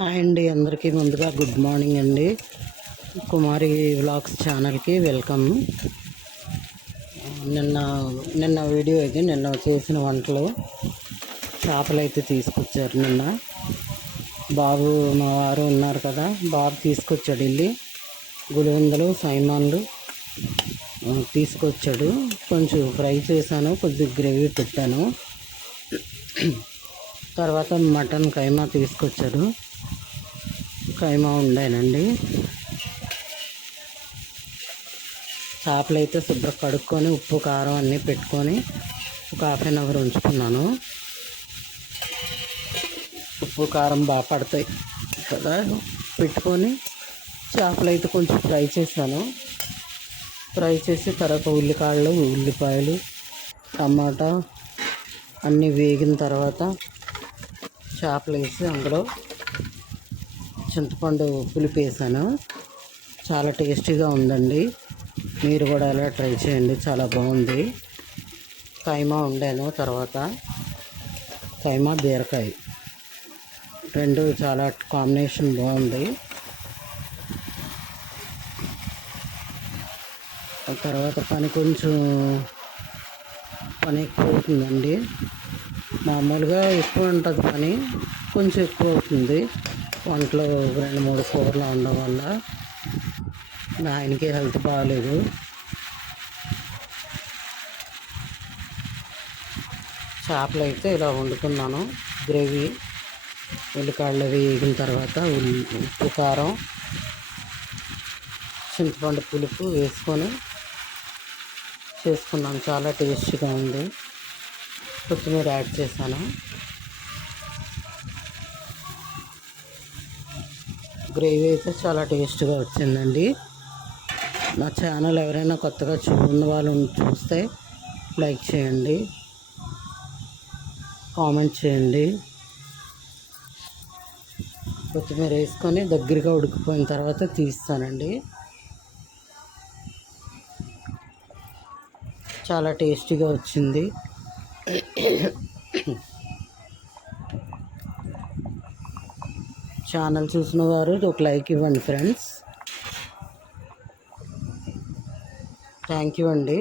Hi అండి, అందరికీ ముందుగా గుడ్ మార్నింగ్ అండి. కుమారి వ్లాగ్స్ ఛానల్కి వెల్కమ్. నిన్న వీడియో ఇది, నిన్న చేసిన వంటలు. చేపలు అయితే తీసుకొచ్చారు నిన్న. బాబు మా వారు ఉన్నారు కదా, బాబు తీసుకొచ్చాడు వెళ్ళి. గుడివందలు సైమాన్లు తీసుకొచ్చాడు. కొంచెం ఫ్రై చేశాను, కొద్దిగా గ్రేవీ పెట్టాను. తర్వాత మటన్ కైమా తీసుకొచ్చాడు, కైమా ఉండేనండి. చేపలు అయితే శుభ్రం కడుక్కొని ఉప్పు కారం అన్నీ పెట్టుకొని ఒక ½ ఉంచుకున్నాను. ఉప్పు కారం బాగా పడతాయి కదా పెట్టుకొని చేపలు అయితే కొంచెం ఫ్రై చేశాను. ఫ్రై చేసి తర్వాత ఉల్లికాయలు, ఉల్లిపాయలు, టమాటా అన్నీ వేగిన తర్వాత చేపలు వేసి అందులో చింతపండు పులుపు వేసాను. చాలా టేస్టీగా ఉందండి. మీరు కూడా అలా ట్రై చేయండి, చాలా బాగుంది. కైమా వండాను, తర్వాత కైమా బీరకాయ రెండు చాలా కాంబినేషన్ బాగుంది. తర్వాత కొంచెం పని ఎక్కువ అవుతుందండి. మామూలుగా ఎక్కువ ఉంటుంది పని, కొంచెం ఎక్కువ అవుతుంది. వంటలో 2-3 కూరలు ఉండడం వల్ల ఆయనకి హెల్త్ బాగాలేదు. చేపలు అయితే ఇలా వండుకున్నాను. గ్రేవీ ఉల్లికాయలు వేగిన తర్వాత ఉప్పు కారం చింతపండు పులుపు వేసుకొని చేసుకున్నాను. చాలా టేస్టీగా ఉంది. కొత్తిమీర యాడ్ చేశాను. గ్రేవీ అయితే చాలా టేస్ట్గా వచ్చిందండి. నా ఛానల్ ఎవరైనా కొత్తగా చూడని వాళ్ళు చూస్తే లైక్ చేయండి, కామెంట్ చేయండి. కొత్తిమీర వేసుకొని దగ్గరగా ఉడికిపోయిన తర్వాత తీస్తానండి. చాలా టేస్టీగా వచ్చింది. ఛానల్ చూసిన వారు ఒక లైక్ ఇవ్వండి ఫ్రెండ్స్. థ్యాంక్ యూ అండి.